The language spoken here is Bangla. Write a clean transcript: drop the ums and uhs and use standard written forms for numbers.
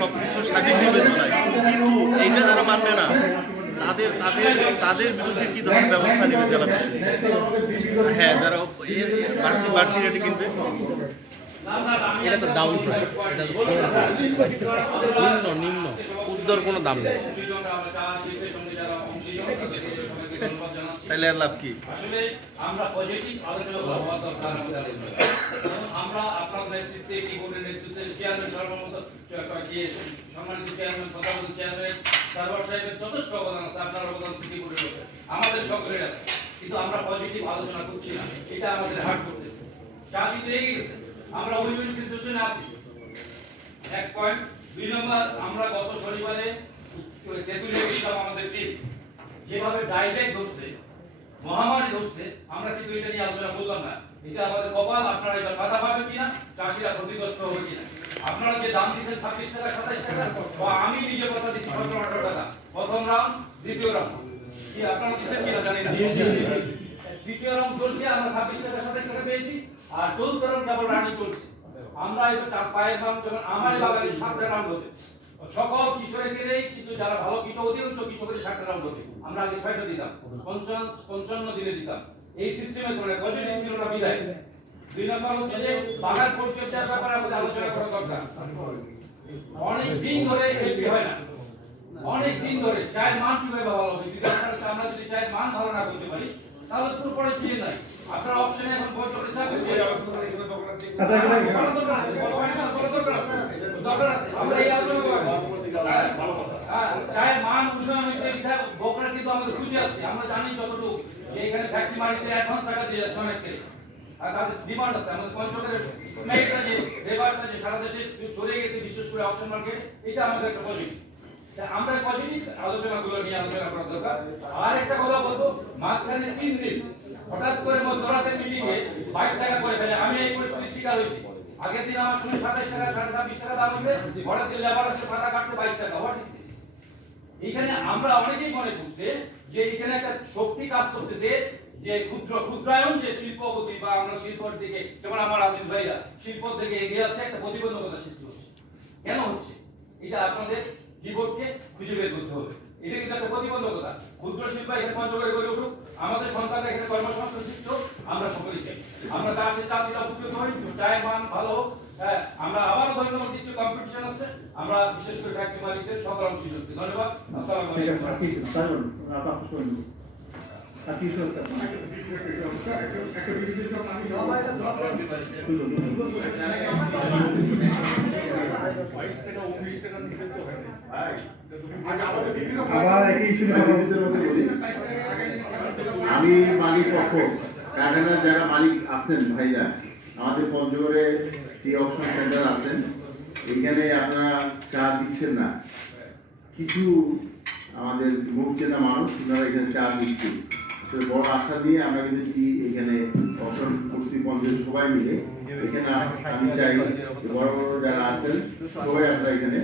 সবকিছু স্বাধীন দিবে চাই, কিন্তু এইটা যারা মানবে না তাদের তাদের তাদের বিরুদ্ধে কি ধরনের ব্যবস্থা নেবে জেলা প্রশাসন? হ্যাঁ, যারা বাড়তি বাড়তি রেটে কিনবে এটা তো ডাউন নিম্ন নিম্ন উদ্দর কোনো দাম নেই। তাইলে আর লাভ কি? আসলে আমরা পজিটিভ আলোচনা হওয়া দরকার আমাদের। আমরা আপনাদের নেতৃত্বে এই বোর্ডের নেতৃত্বে চেয়ারম্যান সর্বমত সম্মানিত চেয়ারম্যান সদাগত চেয়ারম্যান সার্ভার সাহেবের যথেষ্ট অবদান আছে, আপনার অবদান সিটি বোর্ডের আছে, আমাদের সকলের আছে, কিন্তু আমরা পজিটিভ আলোচনা করছি না, এটা আমাদের হার্ট করতেছে। যা কিন্তু এগিয়ে গেছে, আমরা উইন উইন সিচুয়েশনে আছি। এক পয়েন্ট। 2 নম্বর, আমরা গত শনিবারে তেতুলিয়া গেছিলাম, আমাদের টিম যেভাবে ডাইরেক্ট ধরছে, মহামারী ধরছে, আমরা কিন্তু এটা নিয়ে আলোচনা করলাম না। এটা আমাদের কপাল, আপনারা এবার বাধা পাবেন কিনা, চাষিরা ক্ষতিগ্রস্ত হবে কিনা। আপনারা যে দাম দিচ্ছেন 26 টাকা 27 টাকা, বা আমি নিজে কথা দিচ্ছি 17-18 টাকা, প্রথম রাউন্ড দ্বিতীয় রাউন্ড কি আপনারা দিচ্ছেন কিনা জানি না। দ্বিতীয় রাউন্ড চলছে, আমরা 26 টাকা 27 টাকা পেয়েছি, আর চতুর্থ রাউন্ড ডাবল রানিং চলছে। আমরা এবার চার পায়ের দাম যেমন আমার বাগানে 7টা রাউন্ড হবে, সকল কিশোরীদেরই কিন্তু যারা ভালো কিশোর অধিকাংশ কিশোরী 7টা রাউন্ড হবে। আমরা আগে 6টা দিতাম, 55 দিনে দিতাম, এই সিস্টেমে করে পজিটিভ ছিল না বিদায়। 2 নম্বর হচ্ছে যে বাগান পরিচর্যার ব্যাপারে আমাদের আলোচনা করা দরকার। অনেক দিন ধরে এমপি হয় না, অনেক দিন ধরে চায়ের মান কিভাবে ভালো হবে, যদি আমরা যদি চায়ের মান ভালো না করতে পারি তাহলে পুরো পরে দিয়ে নাই। আপনার অপশনে এখন বয়স করে চাকরি আমরা এই আলোচনা চায়ের মান উন্নয়ন হয়েছে, বকরা কিন্তু আমাদের খুঁজে আছে। আমরা জানি যতটুকু যে এখানে ফ্যাক্টরি মালিকদের অ্যাডভান্স টাকা দিয়ে যাচ্ছে অনেক থেকে, আর তাদের ডিমান্ড আছে। আমাদের পঞ্চগড়ের স্মেলটা যে লেবারটা যে সারা দেশে চলে গেছে, বিশেষ করে অপশন মার্কেট, এটা আমাদের একটা পজিটিভ। আমরা পজিটিভ আলোচনাগুলো নিয়ে আলোচনা করা দরকার। আর একটা কথা বলবো, মাঝখানে 3 দিন হঠাৎ করে মধ্যরাতের মিটিং এ 22 টাকা করে ফেলে। আমি এই পরিস্থিতির শিকার হয়েছি। আগের দিন আমার শুনে 27 টাকা 26 টাকা দাম হইবে, হঠাৎ দিন লেবার আসে পাতা কাটছে 22 টাকা। What is this? এখানে আমরা অনেকেই মনে করছে যে এখানে একটা শক্তি কাজ করতেছে, যে ক্ষুদ্রায়ন, যে শিল্পপতি বা আমরা শিল্পের দিকে, যেমন আমার আজিজ ভাইরা শিল্প থেকে এগিয়ে যাচ্ছে, একটা প্রতিবন্ধকতা সৃষ্টি হচ্ছে। কেন হচ্ছে এটা? আপনাদের জীবনকে খুঁজে বের করতে হবে। এটা কিন্তু একটা প্রতিবন্ধকতা। ক্ষুদ্র শিল্প এখানে পঞ্চগড়ে গড়ে উঠুক, আমাদের সন্তানরা এখানে কর্মসংস্থান শিখতো, আমরা সকলেই চাই। আমরা চাষিরা উপকৃত হই, চায়ের মান ভালো হোক। হ্যাঁ, আমরা আবারও ধন্যবাদ দিচ্ছি, কম্পিটিশন আছে, আমরা বিশেষ করে ফ্যাক্টরি মালিকদের সকল অংশ নিচ্ছি। ধন্যবাদ। আসসালামু আলাইকুম। আমি মালিক পক্ষ কারখানার যারা মালিক আছেন ভাইরা, আমাদের পঞ্চগড়ে টি অপশন সেন্টার আছেন, এখানে আপনারা চা দিচ্ছেন না, কিছু আমাদের মুখ চেনা মানুষ ওনারা এখানে চা দিচ্ছেন। বড় আশা দিয়ে আমরা কিন্তু এখানে অপশন করছি, পঞ্চায়েত সবাই মিলে এখানে আমি চাই বড় বড় যারা আছেন সবাই আমরা এখানে